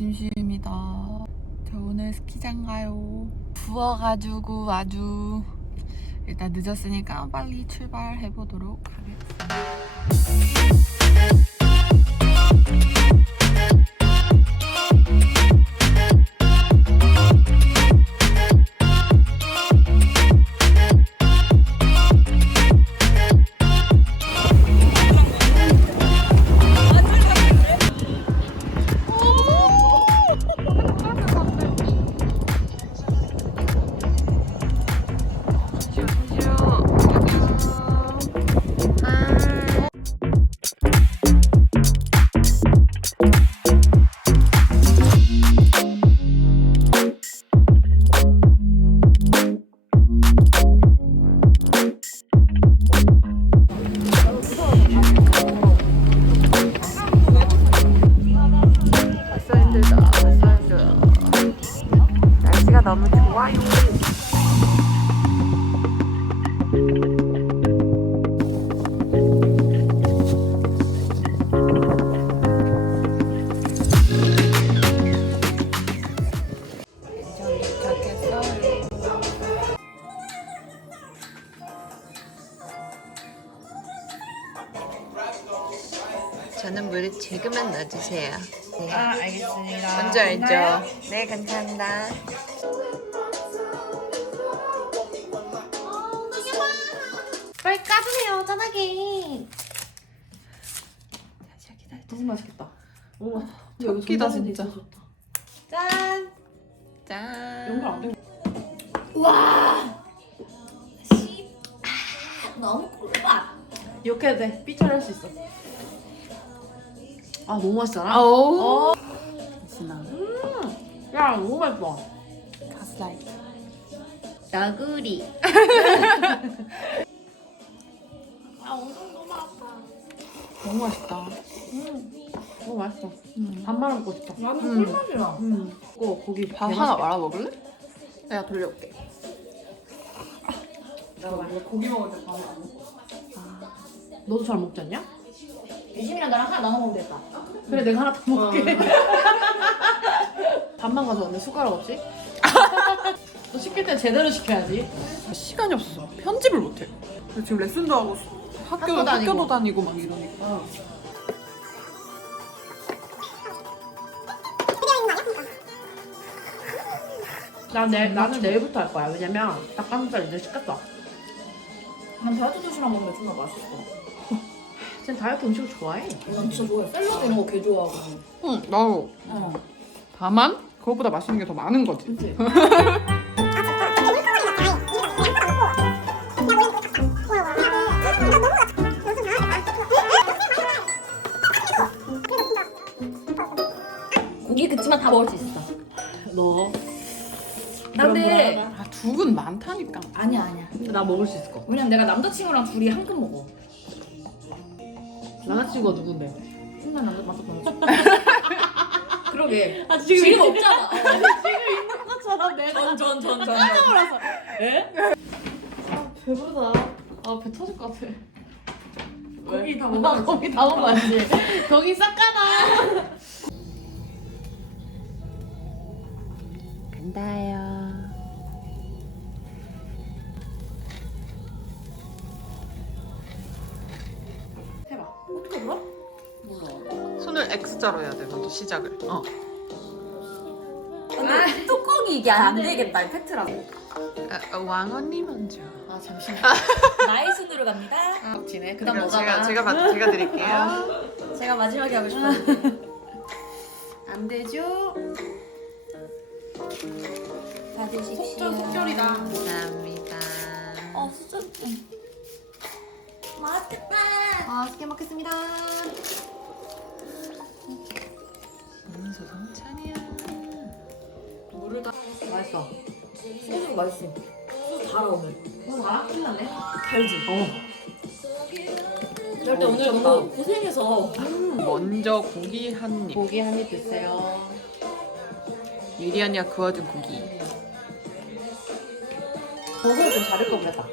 심심합니다. 저 오늘 스키장 가요. 부어가지고 아주 일단 늦었으니까 빨리 출발해 보도록 하겠습니다. 조금만 넣어주세요. 네. 아 알겠습니다. 뭔지 알죠? 네, 감사합니다. 빨리 까주세요 짜나게. 너무 맛있겠다. 오, 웃기다, 진짜. 짠. 짠. 연결 안 돼. 너무 꿀맛. 이렇게 해도 돼. 삐처리 할 수 있어. 아 너무 맛있잖아. 오. 야 너무 맛있어. 가스라이. 너구리. 너무 맛있다. 너무 맛있어. 음. 밥 말아 먹고 싶다. 음. 꿀맛이야. 음. 고 고기 밥개 하나. 말아 먹을래? 내가 돌려올게. 내가 원래 고기 먹을 때 밥을 안 먹어. 아, 너도 잘 먹지 않냐? 유심이랑 나랑 하나 나눠 먹으면 되겠다. 그래 내가 하나 더 먹을게. 밥만 가져왔네 숟가락 없이. 너 시킬 때 제대로 시켜야지. 시간이 없어서 편집을 못해. 지금 레슨도 하고 학교 학교 다니고. 학교도 다니고 막 이러니까. 어. 난 내일, 나는 내일부터 할 거야. 왜냐면 닭가슴살 이제 시켰어. 난 다이어트 도시락 게 존나 맛있어. 쟤 다이어트 음식을 좋아해. 난 진짜 좋아해. 샐러드 이런 거 개 좋아하고. 응, 나도. 어. 다만 그것보다 맛있는 게 더 많은 거지. 그치? 고기 그치만 다 먹을 수 있어. 너. 나 근데 아, 죽은 많다니까. 아니야 아니야. 나 먹을 수 있을 거. 왜냐면 내가 남자친구랑 둘이 한끈 먹어. 남자친구가 누군데? 순간 남자 맛도 보내줘. 그러게. 아 지금 없잖아. 어. 것처럼 내가 전, 전, 전, 전. 에? 아 배부르다. 아 배 터질 것 같아. 고기 다 아, 먹어. 거기 다 먹어 야지. 거기 싹 가나. 간다요. 시작을. 어. 근데 뚜껑이 이게 안 되겠다. 이 팩트라고. 아, 어, 왕 언니 먼저. 아 잠시만. 나의 순으로 갑니다. 지네. 그다음 제가, 너가 제가 봐. 제가 받- 제가 드릴게요. 제가 마지막에 하고 싶었는데. 안 되죠? 받으십시오. 속전 속결이다. 감사합니다. 어 수저. 맛있겠다. 맛있게 먹겠습니다. 맛있어. 소주 맛있어. 소주 달아 오늘. 오늘 나랑 끝났네. 달지. 어. 절대 오늘 너무 고생해서. 먼저 고기 한 입. 고기 한 입 드세요. 유리 언니가 구워준 고기. 고기를 좀 자를 걸 그랬다.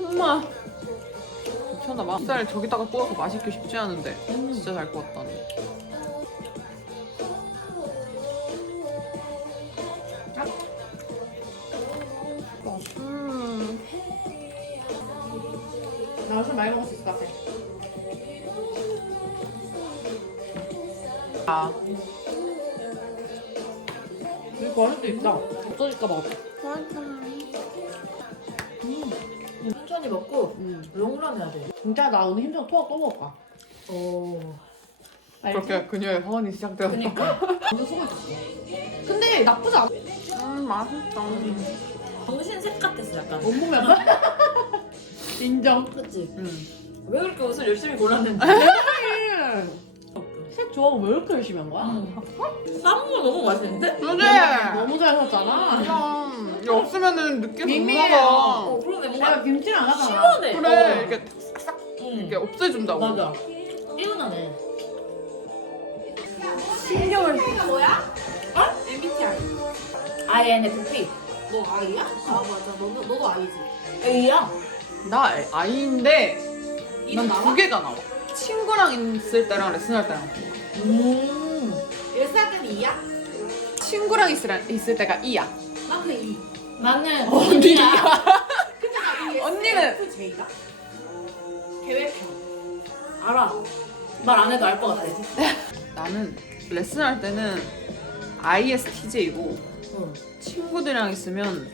엄마. 괜찮아 봐. 쌀 저기다가 구워서 맛있기 쉽지 않은데 진짜 잘 구웠다니. 나술 많이 먹을 수 있을 것 같아. 아, 이거 할 수도 있다. 없어질까 봐. 천천히 먹고 음. 롱런 해야 돼. 진짜 나 오늘 힘들어 토하 또 먹을까? 오. 알지? 그렇게 그녀의 허언이 시작되었다. 그니까. 완전 수고 있었어. 근데 나쁘지 않아. 음, 맛있다. 정신 색 같았어 약간. 온몸이 아파. 인정. 그치? 음. 왜 그렇게 옷을 열심히 골랐는지. 색 좋아하고 왜 이렇게 열심히 한 거야? 싸운 거 너무 맛있는데? 그래. 너무 잘 샀잖아. 음, 이거 없으면은 느낌 못 밍밍해요. 나가. 어 그러네 뭔가 내가 김치를 안 하잖아. 시원해. 그래, 어. 이렇게 응. 이렇게 없애준다고. 맞아. 깨운하네. 신경을. INFP. 너 아이야? 아 맞아. 너도 너도 아이지. A야. 나 아이인데 난? 두 개가 나와. 친구랑 있을 때랑 레슨할 때랑. 음. 때는 이야? 친구랑 있을, 있을 때가 이야. 나그 이. 나는 언니야. 근데 나 언니는- 그 J가? 계획형. 알아. 말 안 해도 알 것 같아. 나는 레슨할 때는 ISTJ고 응. 친구들이랑 있으면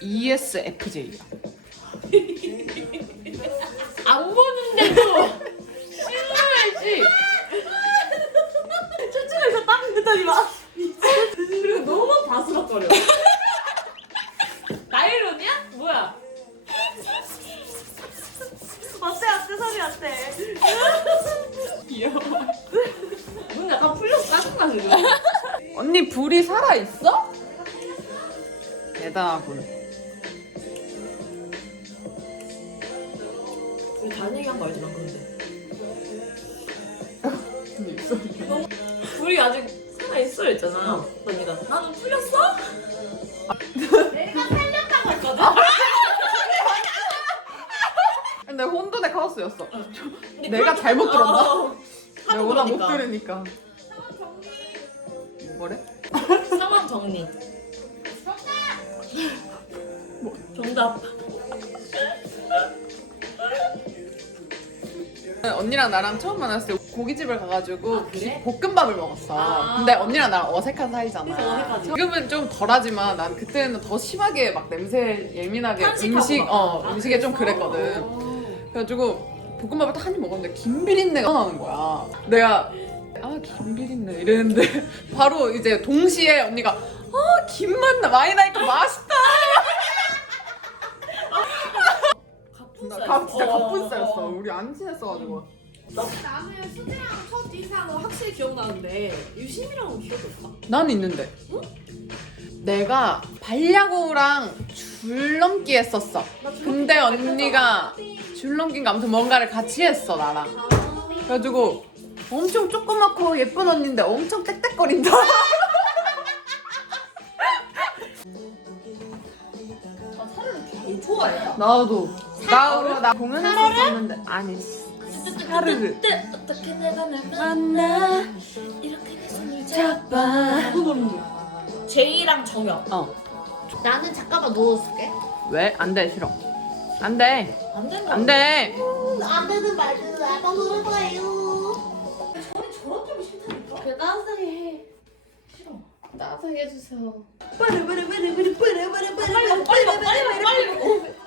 ESFJ야. 안 보는데도 싫어할지. 초점에서 땀 뱉더니 막. 그리고 너무 바스락거려. 나일론이야? 뭐야? 어때 어때 소리 어때? 귀여워. 뭔가 약간 풀려서 짜증나 지금. 언니 불이 살아 있어? 대단하군. 다른 얘기한 거 알지만. 근데 있어. 불이 아직 살아 있어 했잖아. 언니가 나는 풀렸어? 내가 살렸다고 했거든. 근데 혼돈의 카오스였어. 근데 내가 그렇게- 잘못 들었나? 어, 내가 하도 워낙 못 그러니까. 들으니까. 뭐래? 상황 정리. 정답. 언니랑 나랑 처음 만났을 때 고깃집을 가가지고 아, 그래? 볶음밥을 먹었어. 아. 근데 언니랑 나랑 어색한 사이잖아. 그래서 어색하지. 지금은 좀 덜하지만 난 그때는 더 심하게 막 냄새 예민하게 편식하고 음식 막. 어 아, 음식에 좀 그래서? 그랬거든. 어. 그래가지고 볶음밥을 딱 한 입 먹었는데 김 비린내가 나는 거야. 내가 아 김 비린내 이랬는데 바로 이제 동시에 언니가 아 김 맛 나 많이 나니까 맛있다. 진짜 어, 갑분싸였어. 어, 어. 우리 안 친했어가지고. 나는 수지랑 첫 인상은 확실히 기억나는데 유심이랑은 기억이 없다. 난 있는데. 내가 발야구랑 줄넘기 했었어. 근데 언니가 줄넘기인가 아무튼 뭔가를 같이 했어 나랑. 그래가지고 엄청 조그맣고 예쁜 언니인데 엄청 땡땡거린다. 이 좋아해. 나도. 나도 나 공연했었는데 아니 사르르. 어떻게 내가 날 만나 이렇게 내 손을 잡아. 제이랑 정혁. 어. 나는 잠깐만 누워줄게. 왜? 안 돼 싫어. 안 돼. 안 된다. 안 돼. 안 되는 말든 아빠 부를 거예요. 저는 저런 점이 싫다니까. 그래 따뜻하게 해. 싫어. 따뜻하게 해주세요. 빨리 빨리 빨리 빨리 빨리 빨리 빨리 빨리 빨리 빨리.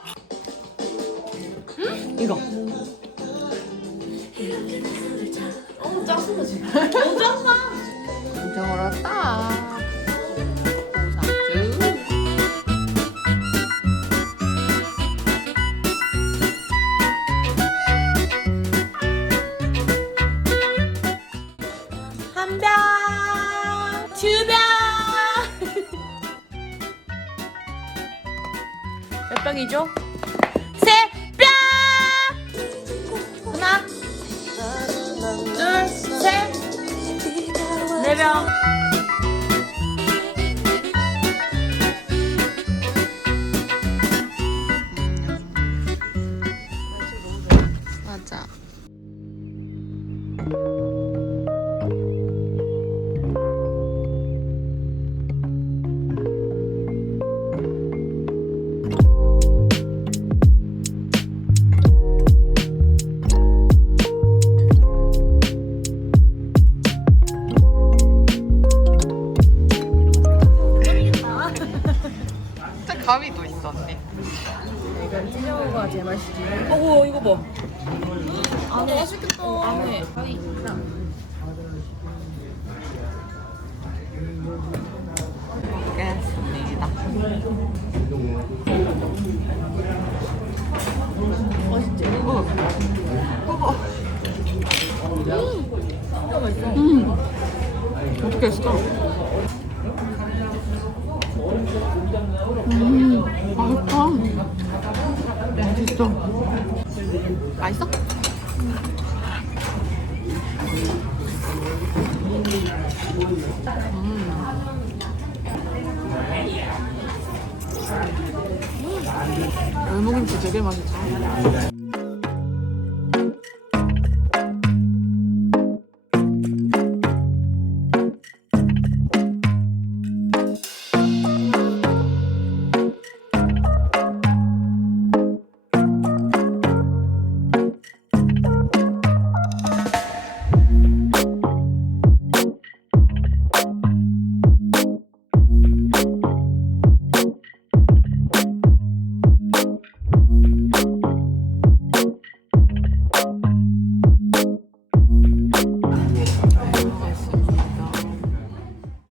이거. 어우 짝수다 지금. 너무 짝나. 엄청 얼었다. 한 병, 두 병. 몇 병이죠? 안 녕. 가위도 있어 언니. 찐영호가 제일 맛있지. 어우 이거 봐. 안에 맛있겠다. 안에 가위. 먹겠습니다. 맛있지? 어. 어. 진짜 맛있어. 음. 어떻게 했어? 열무김치 되게 맛있어.